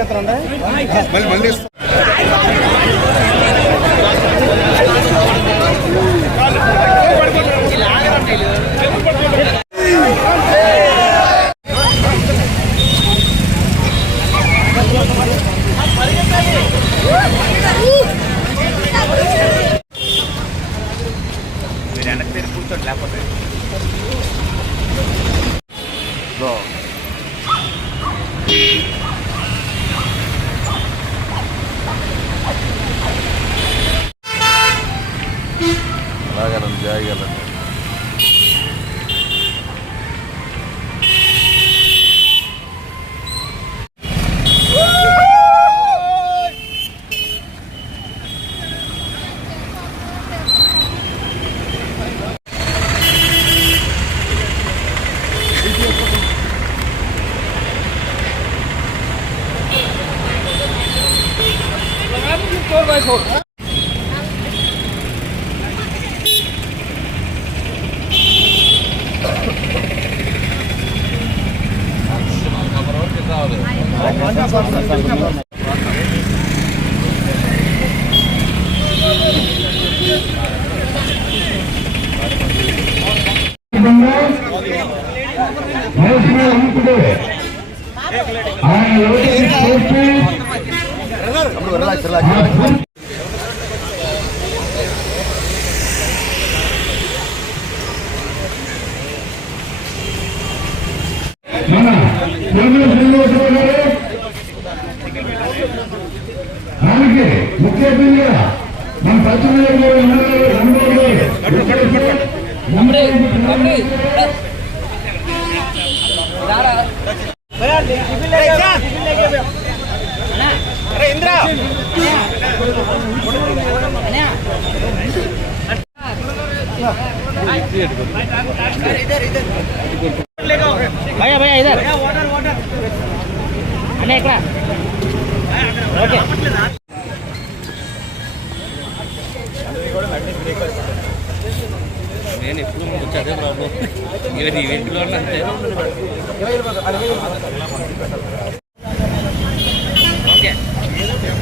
ఇచ్చేస్తారండి మళ్ళీ మీరు వెనక్కి కూర్చోండి లేకపోతే విధంగా మనిషిని అమ్ముకుడు ఆయన యువతని చూసి ఆ స్ఫూర్తి మన తిరుమల శ్రీనివాసరావు గారు దానికి ముఖ్య అతిథిగా మన సత్యనారాయణ భయ భయ ఇదర్. అనే ఇక్కడ. ఓకే. నేను ఎప్పుడు వచ్చాదే బాబు ఈవెంట్లో అంతే.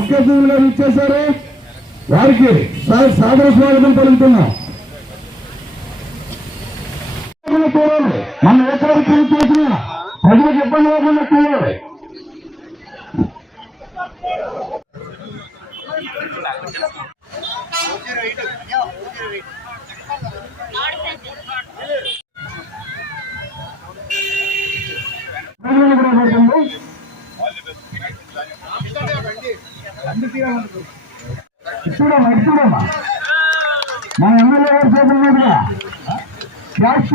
ముఖ్య అతిథులు గారు ఇచ్చేశారు వారికి సాదర స్వాగతం పలుకుతున్నాం. చూడాలి మన ఎక్కడికి చేసిన ప్రజలకు ఇబ్బంది లేకుండా చూడాలి. భోజనాలు కూడా పడుతుంది చూడమ్మా చూడమ్మా మన ఎమ్మెల్యే గారు చేతున్నట్టుగా క్యాష్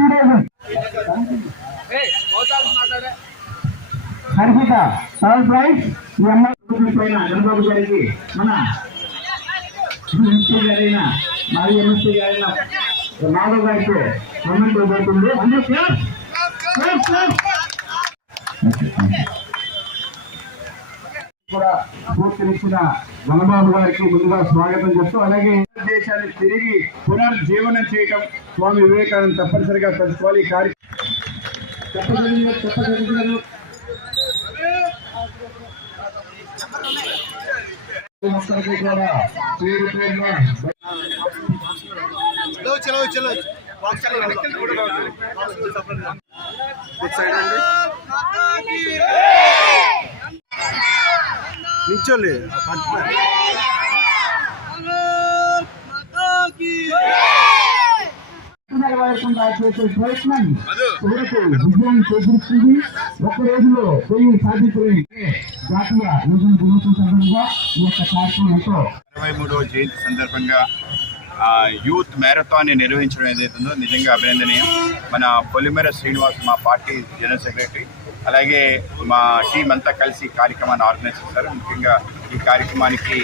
హర్షిత థర్డ్ ప్రైజ్ ఈ అమ్మాయి పైన చంద్రబాబు గారికి మన ఎంపీ గారైన మాజీ ఎంఎస్పీ గారైన మాధవ్ గారికి మొమెంట్ ఇవ్వబడుతుంది అందరూ కూడా స్ఫూర్తినిచ్చిన వనబాబు గారికి ముందుగా స్వాగతం చెప్తూ అలాగే దేశాన్ని తిరిగి పునర్జీవనం చేయటం స్వామి వివేకానంద తప్పనిసరిగా తెలుసుకోవాలి. ఈ కార్య కూడా చలో చలో చలో సైడ్ అండి నిల్చోలే ప్రయత్నం విజయం చేకూరుస్తుంది ఒక్క రోజులో పోయి సాధించలేని జాతీయ దినోత్సవం సందర్భంగా ఈ యొక్క ఇరవై మూడవ జయంతి సందర్భంగా యూత్ మ్యారథాన్ని నిర్వహించడం ఏదైతుందో నిజంగా అభినందనీయం. మన పొలిమెర శ్రీనివాస్ మా పార్టీ జనరల్ సెక్రటరీ. అలాగే మా టీం అంతా కలిసి కార్యక్రమాన్ని ఆర్గనైజ్ చేశారు. ముఖ్యంగా ఈ కార్యక్రమానికి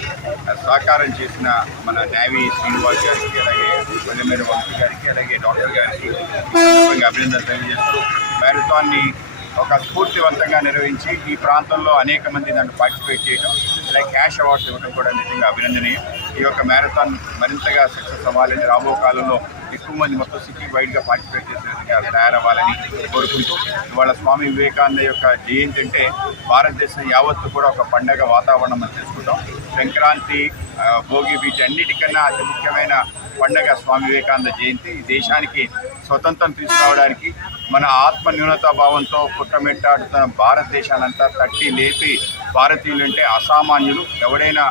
సహకారం చేసిన మన నేవీ శ్రీనివాస్ గారికి అలాగే కొల్లమేరు వంశీ గారికి అలాగే డాక్టర్ గారికి ఈ అభినందనలు తెలియజేస్తూ మ్యారథాన్ని ఒక స్ఫూర్తివంతంగా నిర్వహించి ఈ ప్రాంతంలో అనేక మంది దాన్ని పార్టిసిపేట్ చేయడం అలాగే క్యాష్ అవార్డ్స్ ఇవ్వడం కూడా నిజంగా అభినందనీయం. ఈ యొక్క మ్యారథాన్ మరింతగా సక్సెస్ అవ్వాలని రాబో కాలంలో ఎక్కువ మంది మొత్తం సిటీ వైడ్గా పార్టిసిపేట్ చేసేందుకు తయారవ్వాలని కోరుకుంటూ ఇవాళ స్వామి వివేకానంద యొక్క జయంతి అంటే భారతదేశం యావత్తు కూడా ఒక పండగ వాతావరణం మనం చేసుకుంటాం. సంక్రాంతి భోగి వీటన్నిటికన్నా అతి ముఖ్యమైన పండగ స్వామి వివేకానంద జయంతి. ఈ దేశానికి స్వతంత్రం తీసుకురావడానికి మన ఆత్మ న్యూనతా భావంతో పుట్టమెట్టాడుతున్న భారతదేశానంతా తట్టి లేపి భారతీయులు అంటే అసామాన్యులు. ఎవడైనా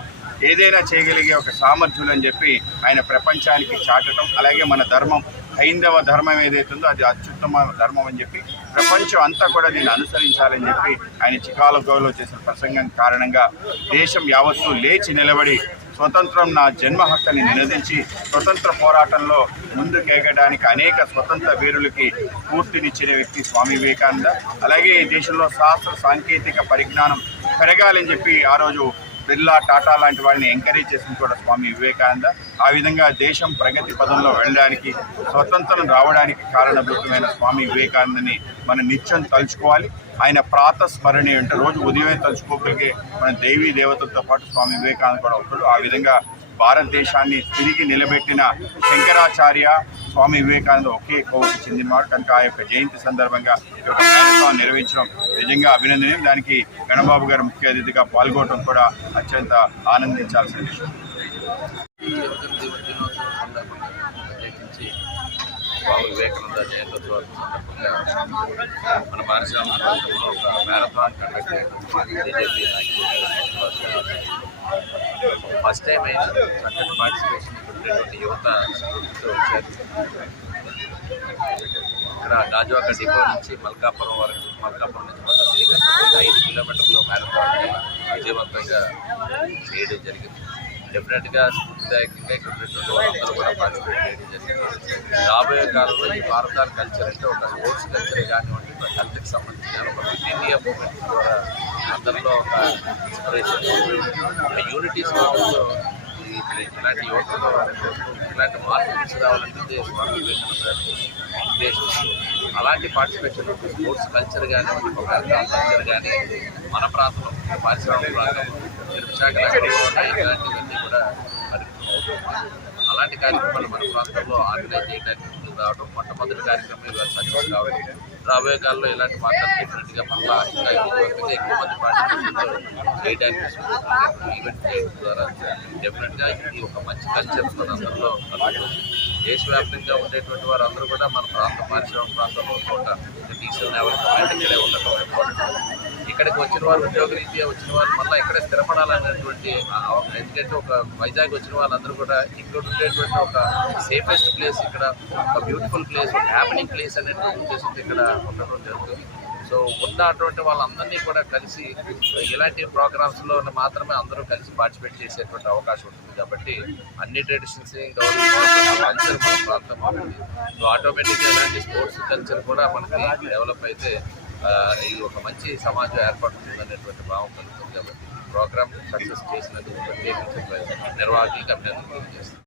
ఏదైనా చేయగలిగే ఒక సామర్థ్యులు అని చెప్పి ఆయన ప్రపంచానికి చాటడం అలాగే మన ధర్మం హైందవ ధర్మం ఏదైతుందో అది అత్యుత్తమ ధర్మం అని చెప్పి ప్రపంచం అంతా కూడా దీన్ని అనుసరించాలని చెప్పి ఆయన చికాలగోలో చేసిన ప్రసంగం కారణంగా దేశం యావత్తు లేచి నిలబడి స్వతంత్రం నా జన్మ హక్కుని నినదించి స్వతంత్ర పోరాటంలో ముందుకేగడానికి అనేక స్వతంత్ర వీరులకి స్ఫూర్తినిచ్చిన వ్యక్తి స్వామి వివేకానంద. అలాగే ఈ దేశంలో శాస్త్ర సాంకేతిక పరిజ్ఞానం పెరగాలని చెప్పి ఆ రోజు బిర్లా టాటా లాంటి వాళ్ళని ఎంకరేజ్ చేసింది కూడా స్వామి వివేకానంద. ఆ విధంగా దేశం ప్రగతి పదంలో వెళ్ళడానికి స్వతంత్రం రావడానికి కారణభూతమైన స్వామి వివేకానందని మనం నిత్యం తలుచుకోవాలి. ఆయన ప్రాతస్మరణి అంటే రోజు ఉదయమే తలుచుకోగలిగే మన దేవీ దేవతలతో పాటు స్వామి వివేకానంద కూడా ఒకడు ఆ విధంగా భారతదేశాన్ని తిరిగి నిలబెట్టిన శంకరాచార్య స్వామి వివేకానంద ఒకే కోవకు చెందినవాడు. కనుక ఆ యొక్క జయంతి సందర్భంగా ఈ యొక్క మ్యారథాన్ నిర్వహించడం నిజంగా అభినందనీయం. దానికి గణబాబు గారు ముఖ్య అతిథిగా పాల్గొనడం కూడా అత్యంత ఆనందించాల్సిన విషయం యువజన దివ- దినోత్సవం సందర్భంగా ప్రత్యేకించి స్వామి వివేకానంద జయంతోత్సవం సందర్భంగా మన పారిశ్రామిక ప్రాంతంలో ఒక మ్యారథాన్ కండక్ట్ చేయడం బీజేపీ నాయకులు ఫస్ట్ టైం అయినా చక్కటి పార్టిసిపేషన్ ఉండేటువంటి యువత స్ఫూర్తితో వచ్చారు ఇక్కడ గాజువాక డిపో నుంచి మల్కాపురం వరకు మల్కాపురం నుంచి మొత్తం తిరిగి వచ్చి ఐదు కిలోమీటర్ల మ్యారథాన్ విజయవంతంగా చేయడం జరిగింది డెఫినెట్గా స్ఫూర్తిదాయకంగా ఇక్కడ ఉన్నటువంటి వాళ్ళందరూ కూడా పార్టిసిపేట్ చేయడం జరిగింది. రాబోయే కాలంలో ఈ భారతాల కల్చర్ అంటే ఒక స్పోర్ట్స్ కల్చర్ కానివ్వండి ఒక హెల్త్కి సంబంధించిన ఒక ఫిట్ ఇండియా మూమెంట్ ద్వారా అందరిలో ఒక ఇన్స్పిరేషన్ ఒక యూనిటీ స్వభావంలో ఇలాంటి యువతలో ఇలాంటి మార్పు తీసుకురావాలంటే స్వామి ఉద్దేశం అలాంటి పార్టిసిపేషన్ స్పోర్ట్స్ కల్చర్ కానీ ఒక కల్చర్ కానీ మన ప్రాంతంలో పారిశ్రామిక ప్రాంతంలో మీరు ఇలాంటివన్నీ కూడా అలాంటి కార్యక్రమాలు మన ప్రాంతంలో ఆర్గనైజ్ చేయడానికి ముందుకు రావడం మొట్టమొదటి కార్యక్రమం ఇవాళ సక్సెస్ కావడం రాబోయే కాలంలో ఇలాంటి మాటలు డిఫరెంట్గా మళ్ళా ఇంకా ఎక్కువ ఎక్కువ మంది పార్టిసిపేషన్ చేయడానికి ఈవెంట్ చేయడం ద్వారా డెఫినెట్గా ఇది ఒక మంచి కల్చర్ మన అందరిలో దేశవ్యాప్తంగా ఉండేటువంటి వారందరూ కూడా మన ప్రాంత పారిశ్రామిక ప్రాంతంలో చోట టీచర్ లెవెల్ ఇక్కడే ఉండటం ఇంపార్టెంట్ ఇక్కడికి వచ్చిన వారు ఉద్యోగరీత్యా వచ్చిన వారు మళ్ళీ ఇక్కడే స్థిరపడాలనేటువంటి ఎందుకంటే ఒక వైజాగ్ వచ్చిన వాళ్ళందరూ కూడా ఇక్కడ ఉండేటువంటి ఒక సేఫెస్ట్ ప్లేస్ ఇక్కడ ఒక బ్యూటిఫుల్ ప్లేస్ ఒక హ్యాపెనింగ్ ప్లేస్ అనేటువంటి ఉద్దేశంతో ఇక్కడ ఉండడం జరుగుతుంది. సో ఉన్నటువంటి వాళ్ళందరినీ కూడా కలిసి ఇలాంటి ప్రోగ్రామ్స్లో మాత్రమే అందరూ కలిసి పార్టిసిపేట్ చేసేటువంటి అవకాశం ఉంటుంది. కాబట్టి అన్ని ట్రెడిషన్స్ కల్చర్ మన ప్రాంతంలో ఉంటుంది సో ఆటోమేటిక్గా ఇలాంటి స్పోర్ట్స్ కల్చర్ కూడా మనకి డెవలప్ అయితే ఇది ఒక మంచి సమాజం ఏర్పడుతుందనేటువంటి భావం కలుగుతుంది కాబట్టి ప్రోగ్రామ్ సక్సెస్ చేసినందుకు ప్రత్యేకించి నిర్వాహకులకు అభినందనలు తెలియజేస్తాను